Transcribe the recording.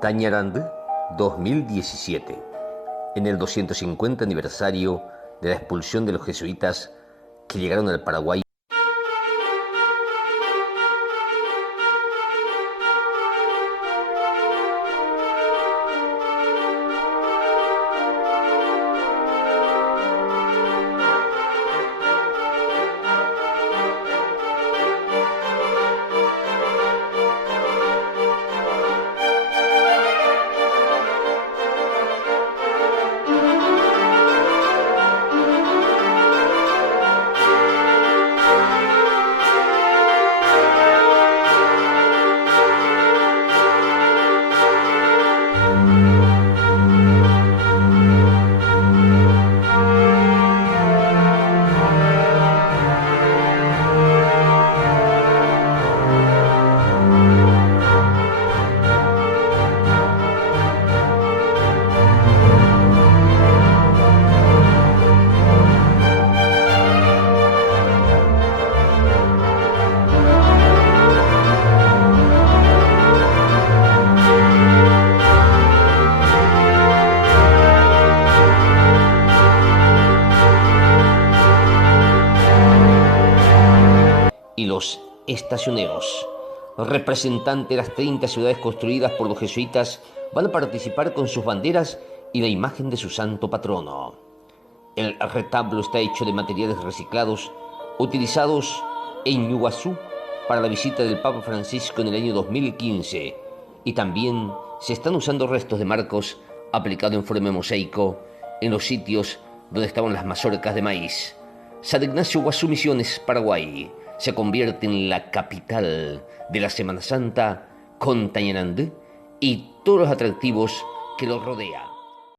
Tañarandú 2017, en el 250 aniversario de la expulsión de los jesuitas que llegaron al Paraguay. Y los estacioneros, representantes de las 30 ciudades construidas por los jesuitas, van a participar con sus banderas y la imagen de su santo patrono. El retablo está hecho de materiales reciclados utilizados en Iguazú para la visita del Papa Francisco en el año 2015, y también se están usando restos de marcos aplicados en forma de mosaico en los sitios donde estaban las mazorcas de maíz. San Ignacio Iguazú, Misiones, Paraguay, se convierte en la capital de la Semana Santa con Tañarandú y todos los atractivos que lo rodean.